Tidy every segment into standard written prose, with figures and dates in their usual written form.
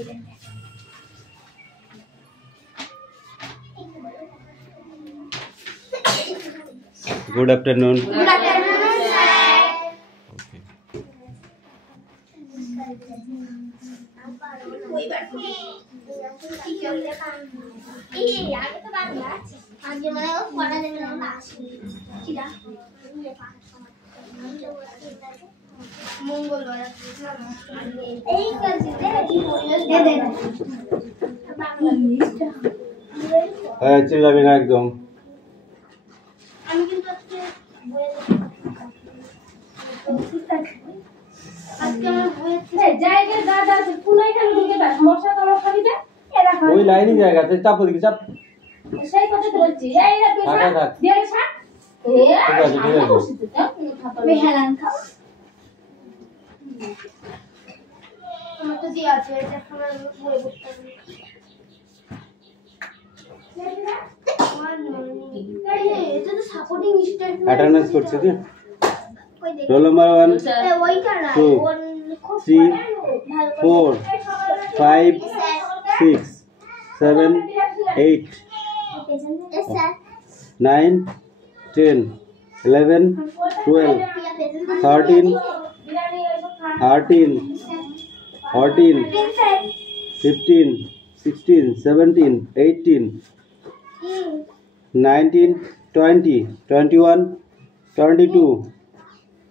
Good afternoon. Good afternoon, sir. চিল্লাবি না একদম। আমি কিন্তু আজকে ওই লাইনই জায়গাতে চাপ ওদিকে চাপ। সেই কথা তো বলছি এই না তুই থাক। দিয়ে ছাড় মেহেলান খাও আমার তো দিয়ে আছে এটা আমার বই পড়তে হবে এটা তো সাপোর্টিং স্টেটমেন্ট অ্যাটেন্ডেন্স করছে কি রোল নাম্বার 1 ওইটা না 2 3 4 5 6 7 8 yes sir 9 10 11 12 13 14 15 16 17 18 19 20 21 22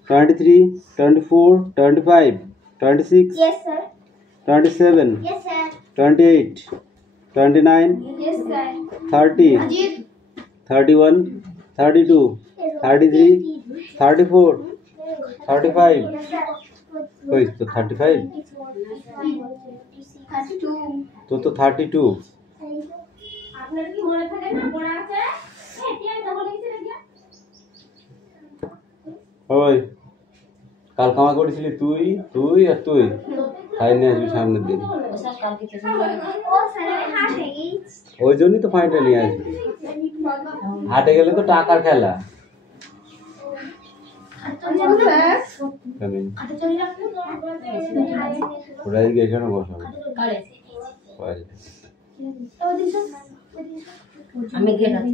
23 24 25 26 yes sir 27 yes sir 28 29 yes sir 30 31 32 33 34 35 কই তো 35 তো 32 আপনার কি মনে থাকে না পড়া আছে এটিএম ডাবল লিখে রেখে ওই কাল কামা করেছিলি তুই আর তুই ফাইনে আসবি সামনের দিন ও স্যার হাটে গেছি ওই জন্যই তো ফাইনটা নিয়ে আসবি হাটে গেলে তো টাকার খেলা ওরা দিকে এখানে বসাবো আমি গেট আছে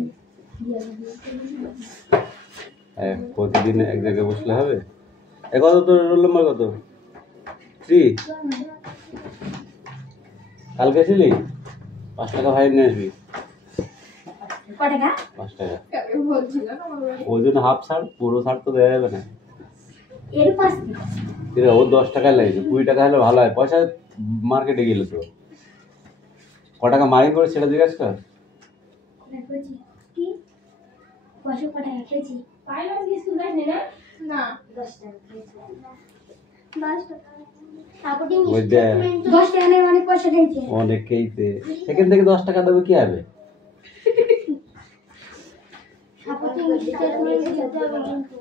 প্রতিদিন এক জায়গায় বসলে হবে কত তোর রোল নাম্বার কত 3 কালকে ছিলি 5 টাকা ফাইন নিয়ে আসবি 5 টাকা ওই জন্য হাফ ছাড় পুরো ছাড় তো দেওয়া যাবে না এর পাশ ও 10 টাকায় লাগছে 20 টাকা হলে ভালো হয় পয়সা মার্কেটে গেলে তো ক টাকা মারি করে সেটা জিজ্ঞাসা কর কি পয়সা কটা রেখেছি পাইলাম কি স্টুডেন্ট না না 10 টাকা 10 টাকা সাপোর্টিং স্টেটমেন্ট 10 টাকা নেই অনেক পয়সা খেয়েছে অনেকেইতে সেখান থেকে 10 টাকা দেবে কি হবে সাপোর্টিং স্টেটমেন্ট দিতে হবে কিন্তু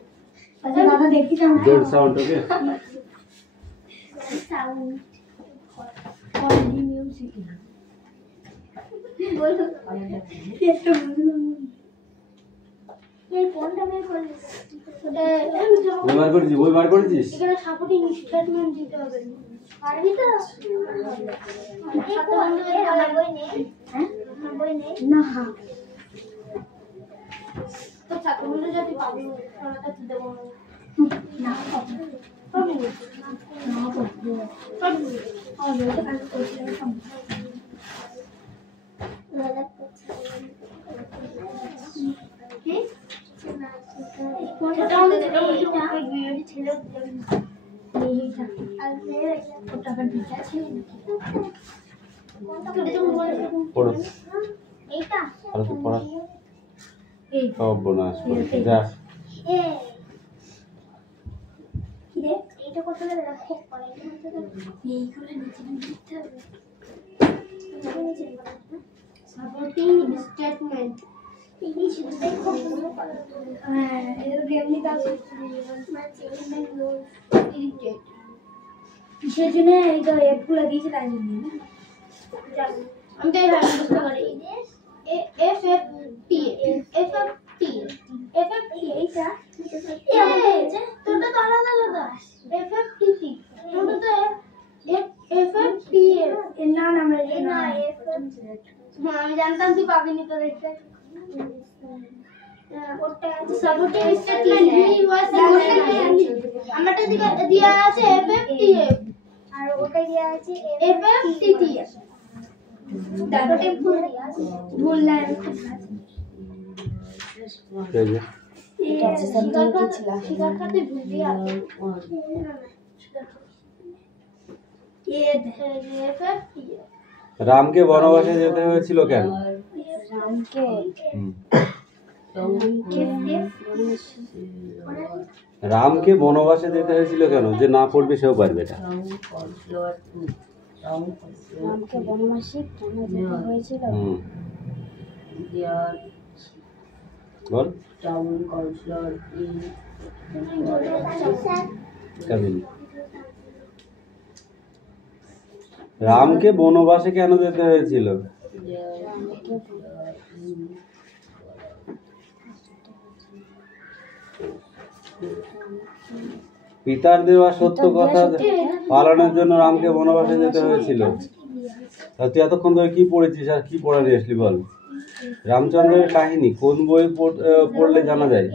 আচ্ছা দাদা দেখি তো জোর সাউন্ড ওকে সাউন্ড অনলি মিউজিক বলো একটু এই ফোনটা বের করে ওই বার করেছিস এখানে সাপোর্টিং স্টেটমেন্ট দিতে হবে পারবি তো সাথে আমার বই নেই হ্যাঁ আমার বই নেই না হ্যাঁ তো ছাত্রগুলো যদি পাবি ওটা তো দেবো না পাবি না পাবি আর বলতে কাজ করতে কি কোনটা ভিডিও ছিল এইটা আর টাকা দিতে আছে কোনটা করে তুমি বলে পড়ো এইটা ভালো তো পড়া এই সব বোনাস করে যা এ কি রে এইটা কত করে রাখো পরে এইগুলো নিচে দিতে হবে সাপোর্টিং স্টেটমেন্ট এই শুধু দেখো হ্যাঁ এর গেমনি কাজ ইরিটেট কিসের জন্য এই তো অ্যাপগুলো দিয়েছে তাই জন্য না জানি আমি তাই বুঝতে পারি এফএফটি এইটা তোরটা তো আলাদা আলাদা এফএফটি তোরটা তো এফএফটি এর নাম আমি জানতাম তুই পাবি নি তোর এটা সাপোর্টিং স্টেটমেন্ট হি ওয়াজ আমারটা দিকে দেয়া আছে এফএফটিএফ আর ওটাই দেয়া আছে এফএফটিটিএফ দাঁততে ভুল দেয়া আছে ভুল না এটা আছে সাবজেক্ট ছিল শিকারটাতে ভুল দেয়া আছে এফএফটিএফ রামকে বনবাসে যেতে হয়েছিল কেন? রামকে বনবাসে যেতে হয়েছিল কেন? যে না পড়বে সেও পারবে এটা। রামকে বনবাসে কেন যেতে হয়েছিল? বল। রামকে বনবাসে কেন যেতে হয়েছিল? পিতার দেওয়া সত্য কথা পালনের জন্য রামকে বনবাসে যেতে হয়েছিল। তুই এতক্ষণ ধরে কি পড়েছিস আর কি পড়া নিয়ে আসলি বল? রামচন্দ্রের কাহিনী কোন বই পড়লে জানা যায়?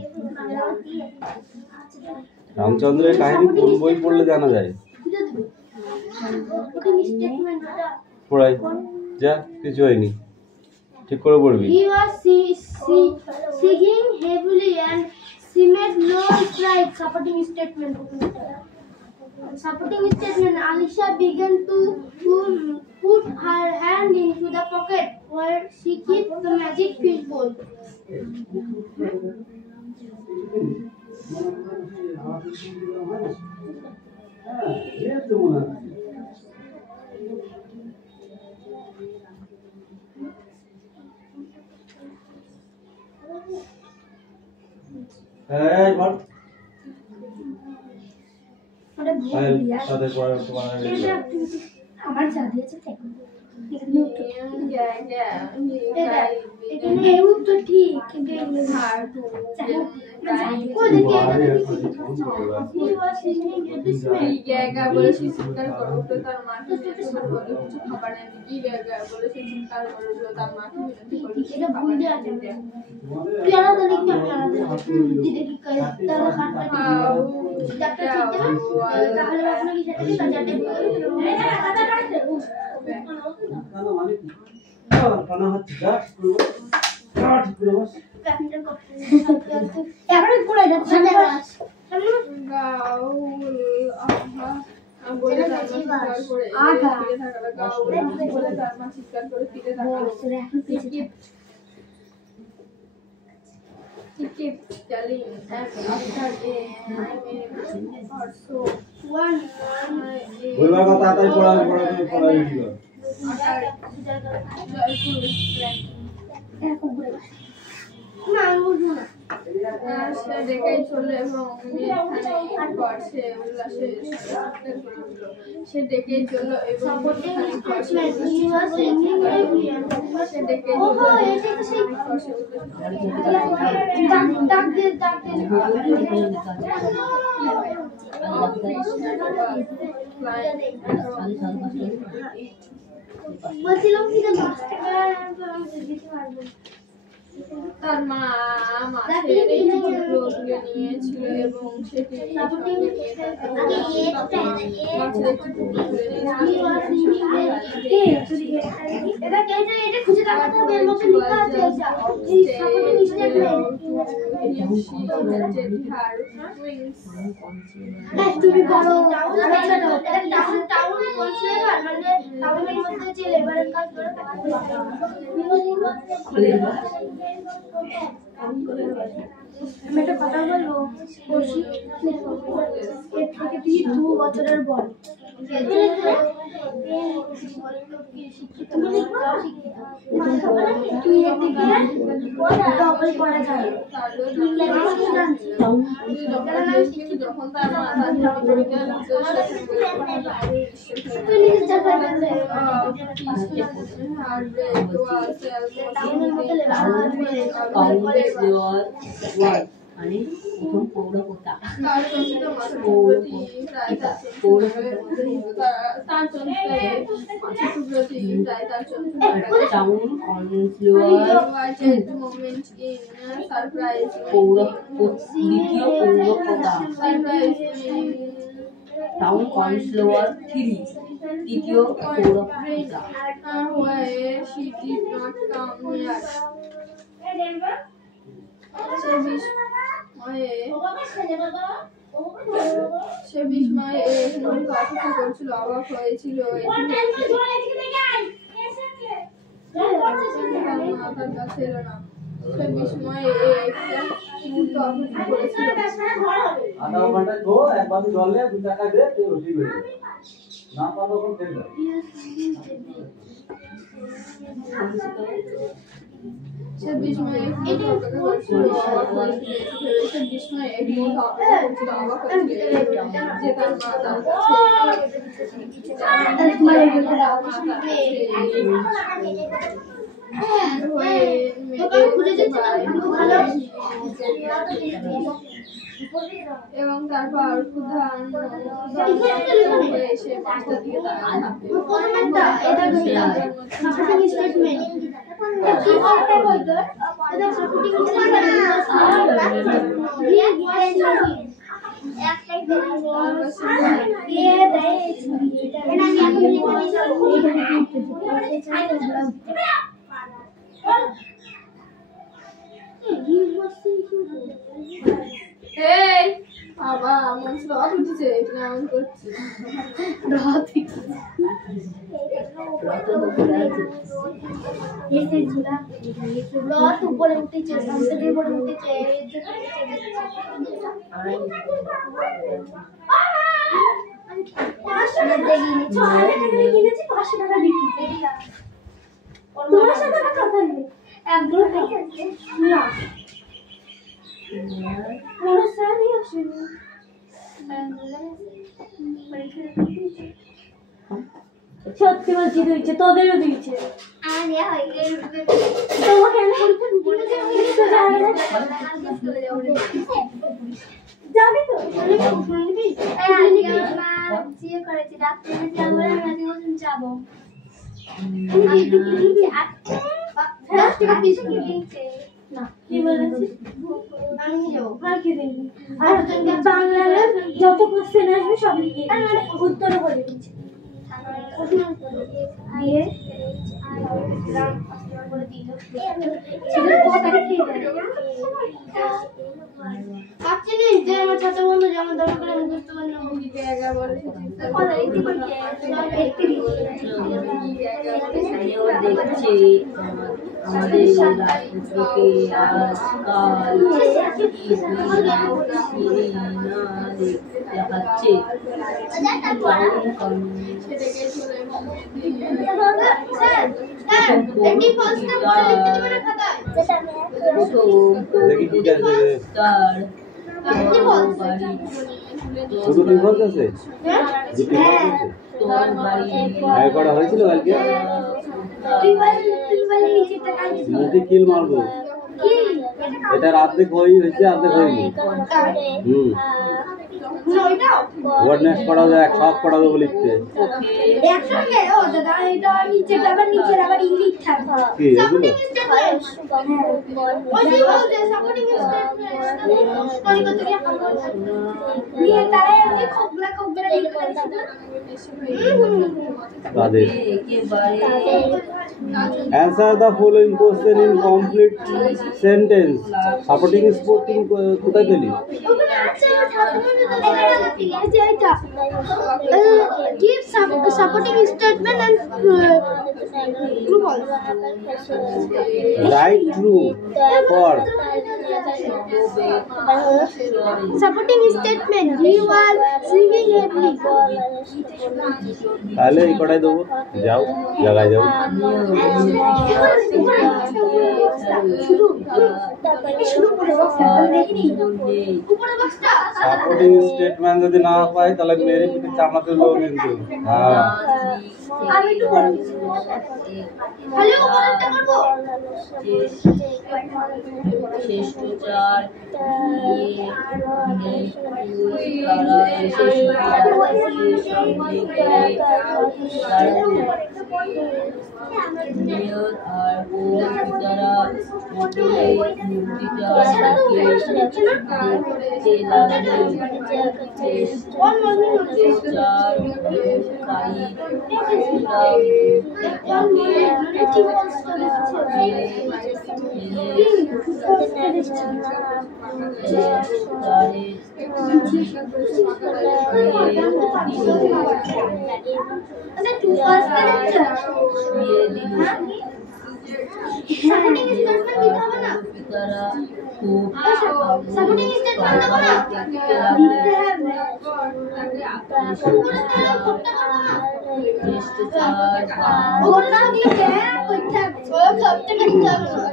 রামচন্দ্রের কাহিনী কোন বই পড়লে জানা যায়? পড়াই যা, কিছু হয়নি, ঠিক করে পড়বি। He was singing heavily and she made no reply. Supporting statement. Alisha began to put her hand into the pocket where she kept the magic fish bowl. এই বল। আমার যা দিয়েছে এখানে উত্তর ঠিক কিন্তু keep telling and after also one বলবার কথা তাই পড়া দিও না বুঝো না সে দেখে চলে এবং সে উল্লাসে সে দেখে চলো এবং সে দেখে বলছিলাম কি তার মা মাছের এই টুকরো তুলে নিয়েছিল এবং সেটি খুঁজে দেখাতে হবে এর মধ্যে লেখা আছে তুমি বড় টাউন বলছিলে মানে টাউনের মধ্যে যে লেবারের কাজ করে আমি একটা কথা বলবো এর থেকে তুই 2 বছরের বড় তুই এদিকে ডবল করা যায় যখন তার মাথা মানে প্রথম পৌরপোতা তারচন্দ্র মাছুপ্রতি রায় তারচন্দ্র town councillor moment in surprise দ্বিতীয় পৌরপোতা টাউন কাউন্সিলর 3 তৃতীয় পৌরপোতা why she did not come here. সে বিস্ময়ে নৌকা অপেক্ষা করছিল, অবাক হয়েছিল। মাথার কাছে এলো না। সে বিস্ময়ে একটা মুহূর্ত অপেক্ষা করেছিল। আধা ঘন্টা তো এক বালতি জল নিয়ে 2 টাকা দে তুই রুটি বেড়ে যাবে না পারো কোন খেয়ে যাবে সে বিস্ময়ে একটু অপেক্ষা করছিল, অবাক হয়েছিল। সে বিস্ময়ে একটু অপেক্ষা করছিল, অবাক হয়েছিল যে তার মা তার কাছে এবং তারপর প্রধান এসে 5টা দিকে বাবা মন স্লট উঠেছে, এটা এমন করছে। উপরে উঠেছে, সংসদের উপরে উঠেছে। সত্যি বলছি দিয়েছে, তোদেরও দিয়েছে। তোমাকে যাবি তো যাবো কি বলেছি আর বাংলার যত কোশ্চেন আসবে সব লিখে উত্তর বলে দিচ্ছি দিয়ে যে আমার ছোট বন্ধু যেমন দরকার করে মুখস্থ করে নেবো দেখছে আমাদের রাষ্ট্রকে আজকাল দেখাচ্ছে শুধু ডিভোর্স আছে হ্যাঁ করা হয়েছিল কালকে মুখে কিল মারবো এটা অর্ধেক হয়েছে অর্ধেক হয়নি ওয়ার্ড নেক্সট পড়া যায় সব পড়া দেবো লিখতে কি এগুলো তাদের answer the following question in complete sentence supporting sporting কোথায় পেলি give supporting statement and true false write true for supporting statement he was singing happily তাহলে এই কটাই দেবো যাও জায়গায় যাও উপরে বক্সটা সাপোর্টিং স্টেটমেন্ট যদি না পাই তাহলে মেরে পিঠে চামড়া তুলবো কিন্তু। হ্যাঁ আমি একটু বড় খালি উপরেরটা করবো। শ্রেষ্ঠচার মেয়র আর ও দ্বারা মূর্তিটা দেখতে সাপোর্টিং স্টেটমেন্ট দিতে হবে না। তারা খুব সাপোর্টিং স্টেটমেন্ট দেবো না। দিতে হবে। ওটা দিয়ে হ্যাঁ করতে হবে। ও সবটা করতে হবে না।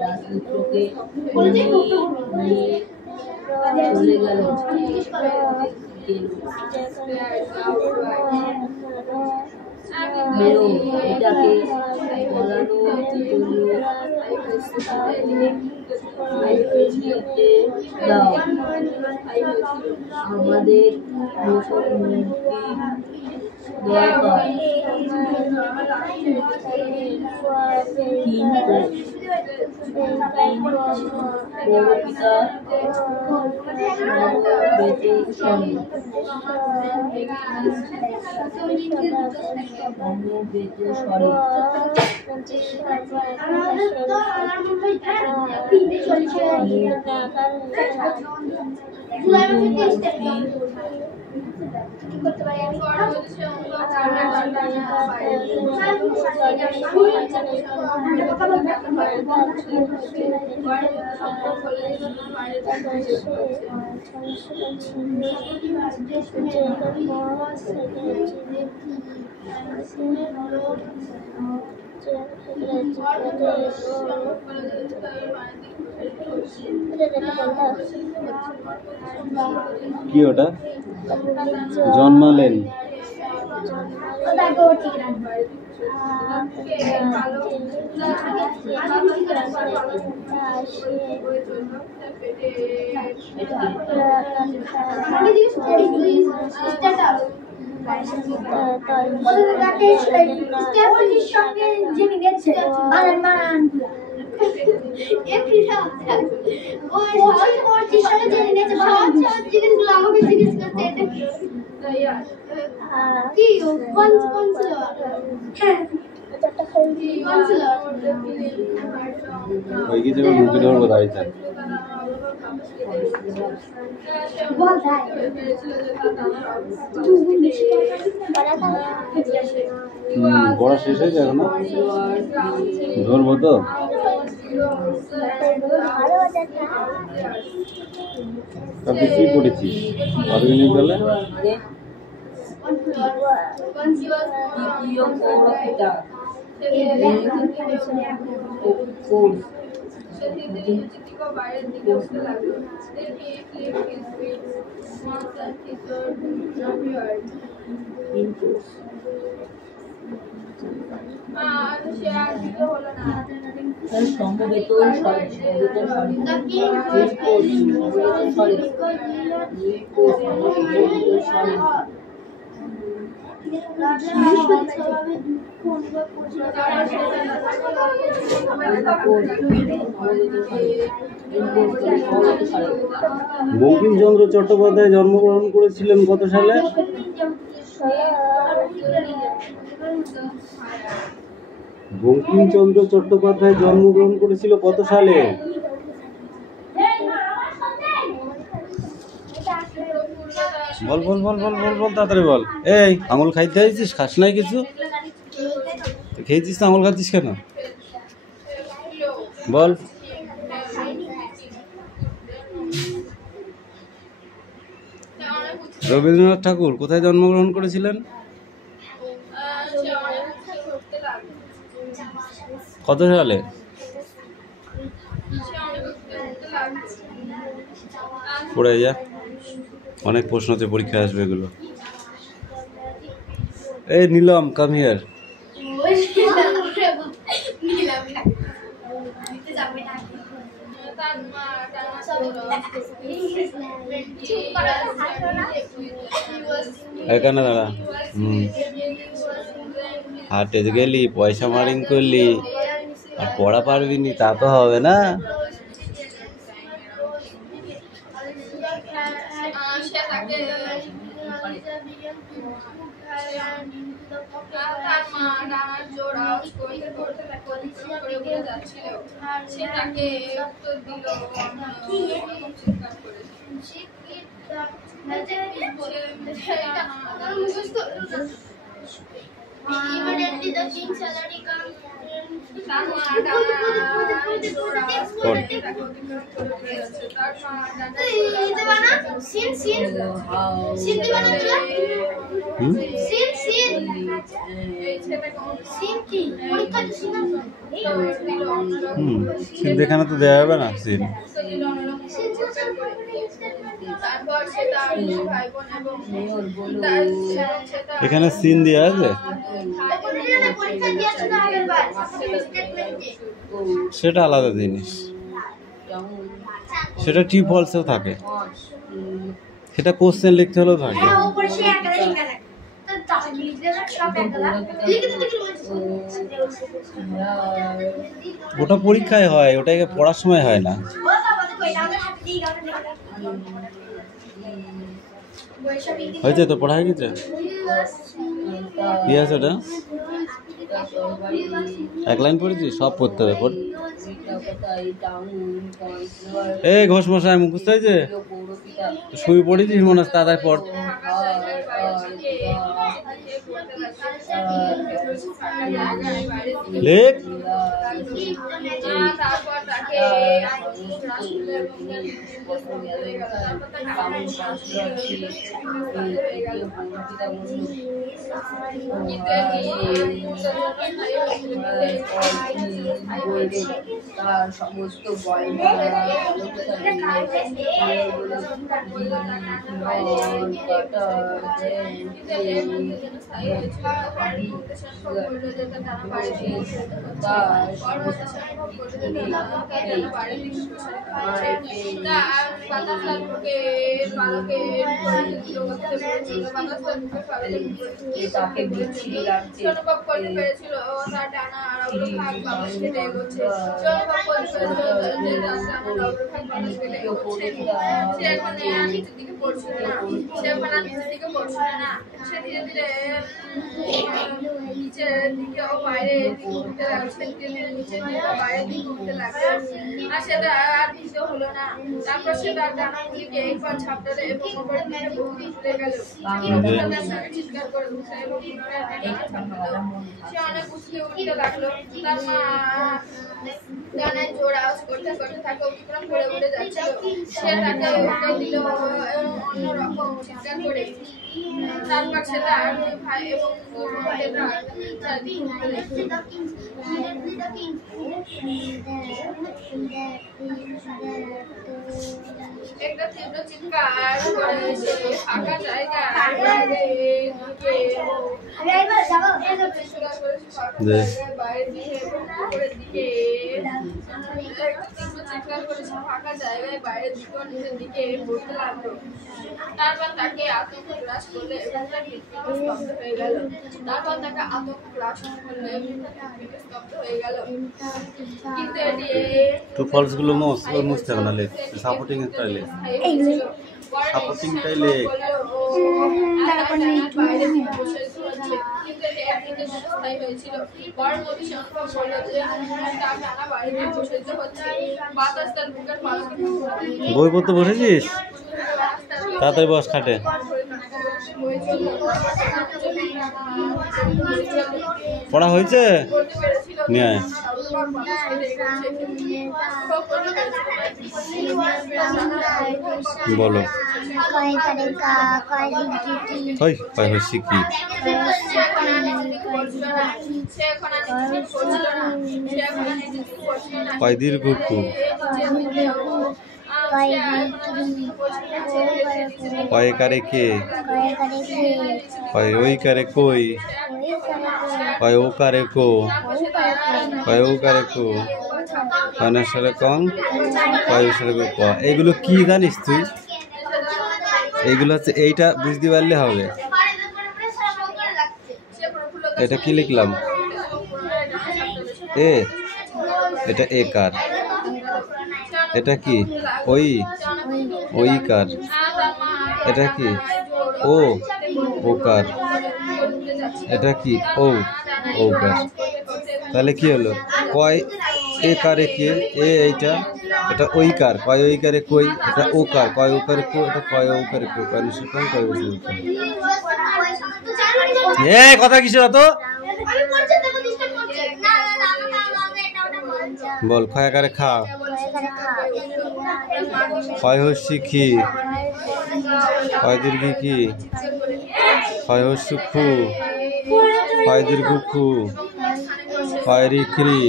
রাজপুত্রকে বলছি নিয়ে চলে গেল। মেরো এটাকে বলানো দাও, আমাদের নতুন মূর্তি দরকার। কিন্তু পৌরপিতা বেঁচে সরে কি ওটা জন্মালেন? সঙ্গে জেনে গেছে বানান ওই কিছু মুখে ধরবো দাঁড়িয়ে থাক। পড়া শেষ হয়েছে এখনো? ধরবো তো? আপনি কি পড়েছিস অর্গানিক দলে? দ্বিতীয় পৌরপিতা সমবেত বঙ্কিমচন্দ্র চট্টোপাধ্যায় জন্মগ্রহণ করেছিলেন কত সালে? বঙ্কিমচন্দ্র চট্টোপাধ্যায় জন্মগ্রহণ করেছিল কত সালে? বল বল বল বল বল বল তাড়াতাড়ি বল। এই আঙুল খাইতে হয়েছিস? খাস নাই কিছু? খেয়েছিস না, আঙুল খাচ্ছিস কেন? বল। রবীন্দ্রনাথ ঠাকুর কোথায় জন্মগ্রহণ করেছিলেন? কত সালে? পড়ে যা, অনেক প্রশ্নতে পরীক্ষা আসবে এগুলো। এই নীলম, কাম হিয়ার। এখানে দাঁড়া। হাটে গেলি, পয়সা মারিং করলি, আর পড়া পারবি নি তা তো হবে না। Immediately the king's salary comes. এখানে তো দেওয়া যাবে না সিন। এখানে সিন দেওয়া আছে, সেটা আলাদা জিনিস, সেটা টি ফলসেও থাকে, সেটা কোশ্চেন লিখতে হলেও থাকে। ওটা পরীক্ষায় হয়, ওটাকে পড়ার সময় হয় না। হয়েছে তো, পড়া হয়ে গেছে। কি আছে ওটা? এক লাইন পড়েছি, সব পড়তে হবে। পড়। এই ঘোষ মশাই, মুখস্থ হয়েছে? শুয়ে পড়েছিস মনে হচ্ছে, তাড়াতাড়ি পড়। লেখ। তার সমস্ত গয়না তাকে বিচ্ছিরি লাগছে। নিচের দিকে ও বাইরে উঠতে লাগছে, নিচের দিকে বাইরের দিকে উঠতে লাগছে, আর সেটা আর কিছু হলো না। তারপর সে তার ডানাগুলিকে একবার ঝাপটালে এবং ওপরের দিকে বহুদিন চলে গেল। তার সঙ্গে চিৎকার করে উঠে এবং সে অনেক উঠতে উঠতে লাগলো। তার মা ডানায় জোর আওয়াজ করতে করতে তাকে অতিক্রম করে উঠে যাচ্ছিল। সে তাকে উত্তর দিল অন্যরকম চিৎকার করে। তারপর সে তার ভাই এবং একটা তীব্র চিৎকার করে সে ফাঁকা জায়গায় বাইরের দিকে উপরের দিকে চিৎকার করে ফাঁকা জায়গায় বাইরের দিকে নিচের দিকে পড়তে লাগলো। তারপর তাকে আতঙ্ক গ্রাস করলে এবং তার হৃদপিণ্ড স্তব্ধ হয়ে গেল। তারপর তাকে আতঙ্ক গ্রাস করলে এবং তার হৃদপিণ্ড স্তব্ধ হয়ে গেল। কিন্তু এটি টু ফলস গুলো মুছতে হবে না, লেখ। সাপোর্টিং টাই লেখ, সাপোর্টিং টাই লেখ। বাইরে থেকে বসে চলেছে, কিন্তু এটি একদিকে স্থায়ী হয়েছিল। পরবর্তী সংখ্যক বলল যে তার টানা বাইরে বসে হচ্ছে, বাতাস তার বুকের পাশে। বই পড়তে বসেছিস? তাড়াতাড়ি বস খাটে। পড়া হয়েছে? নিয়ে আয়। বলো। হয়েছে কি? কয় দীর্ঘ কয় কারে কে, কয় ওই কারে কই, কয় ও কারে কো, কয় ও কারে কো, কয় না সারে কং, কয় সারে ক। এগুলো কি জানিস তুই? এইগুলো হচ্ছে, এইটা বুঝতে পারলে হবে। এটা কি লিখলাম? এ, এটা এ কার, এটা কি ওই, ওই কার, এটা কি ও, ও কার, এটা কি ও, ও কার। তাহলে কি হলো? কয় এ কারে কে, এ এইটা, এটা ওই কার, কয় ওই কারে কই, এটা ও কার, কয় ও কারে কো, এটা কয় ও কারে কো, কয় নিশ্চয় কয় কয় বছর। এ কথা কিসের অত? বল খয় কারে খা, কয় হস্যি কি, কয় দীর্ঘ কি, কয় হস্যু খু, কয় দীর্ঘ খু, কয় রিক্রি,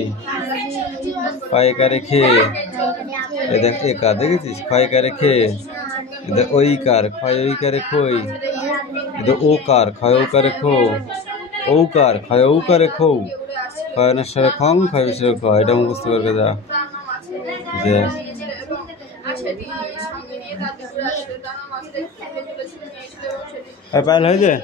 কয় কারে খে। এ দেখ এ কার, দেখেছিস? কয় কারে খে, এটা ওই কার, কয় ওই কারে খই, এটা ও কার, কয় ও কারে খো, ও কার, কয় ও কারে খো, কয় না সারে খং, কয় সারে খ। এটা মুখস্থ করবে যা। যে পাইল হয়ে যায়।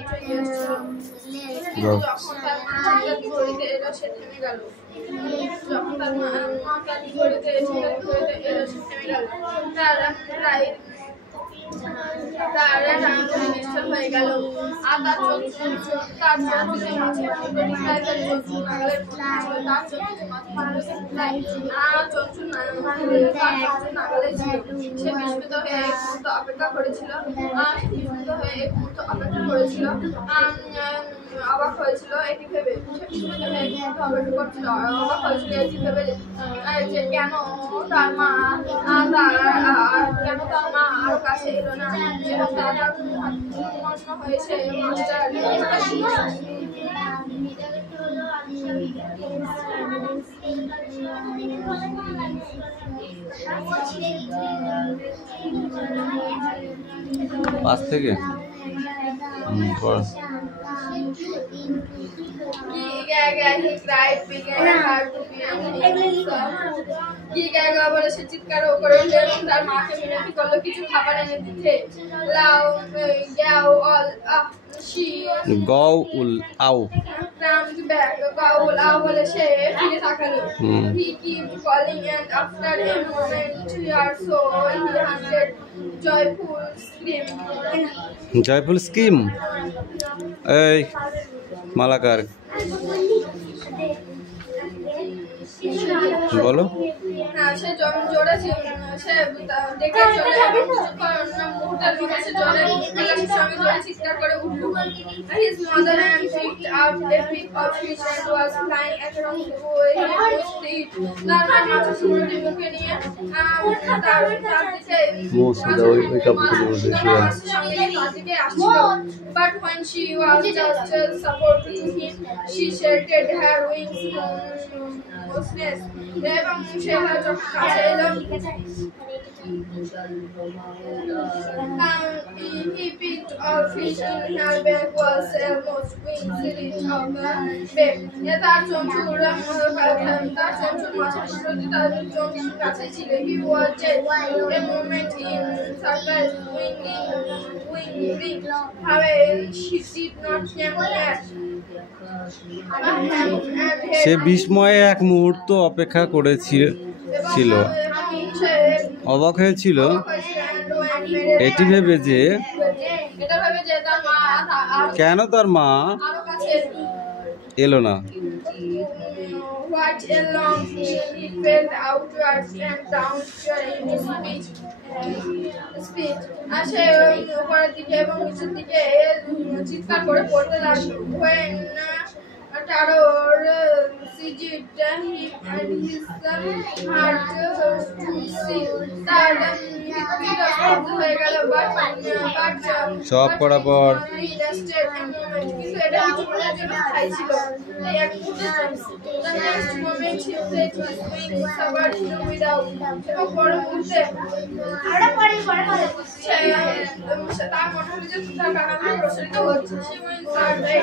অপেক্ষা করেছিল, অবাক হয়েছিল এটি ভেবে, অপেক্ষা করছিল, অবাক হয়েছিল এটি ভেবে যে কেন তার মা আরো কাছে এলো না, এবং তারা হয়েছে। পাঁচ থেকে বলে সে চিৎকার করে উঠল এবং তার মাকে মিনতি করলো কিছু খাবার এনে দিতে। গউ উল আউ, বলে সে ফিরে তাকালো। He kept calling and after a moment or so he heard joyful scream. Joyful scheme. এই মালাকার বলো। সে জোরে সে দেখে চলে মুহূর্তের মধ্যে সে জোরে সঙ্গে জোরে চিৎকার করে উঠল। His mother and picked up a big of fish and was flying across the street. তার মাথা শুরুটি মুখে নিয়ে তার দিকে আসছিল। But when she was just supporting him, she sheltered her wings এবং সে যখন কাছে এলো he picked up fish in her bag was almost within reach of the bag. তার চঞ্চুর মাছের টুকরোটি তার চঞ্চুর কাছে ছিল। He watched a moment in surprise, wondering how she did not name that. সে বিস্ময়ে এক মুহূর্ত অপেক্ষা করেছিল, অবাক হয়েছিল এটি ভেবে যে কেন তার মা এলো না। What a long he felt outwards and down in his speech. সে উপরের দিকে এবং নিচের দিকে চিৎকার করে পড়তে লাগলো। When terror seized him and his heart to see that হৃৎপিণ্ড স্তব্ধ হয়ে গেল সব করার পর কিন্তু এটা কিছুক্ষণের জন্য স্থায়ী ছিল এই এক মুহূর্তের জন্য the next moment he said his wings suffered without এবং পরের মুহূর্তে তার মনে হলো যে তার কানাগুলো প্রসারিত হচ্ছে she went further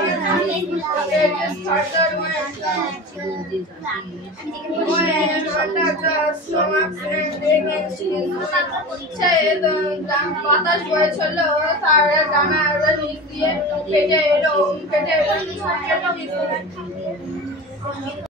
বাতাস বয়ে চলল তার ডানার নিচ দিয়ে পেটে এলো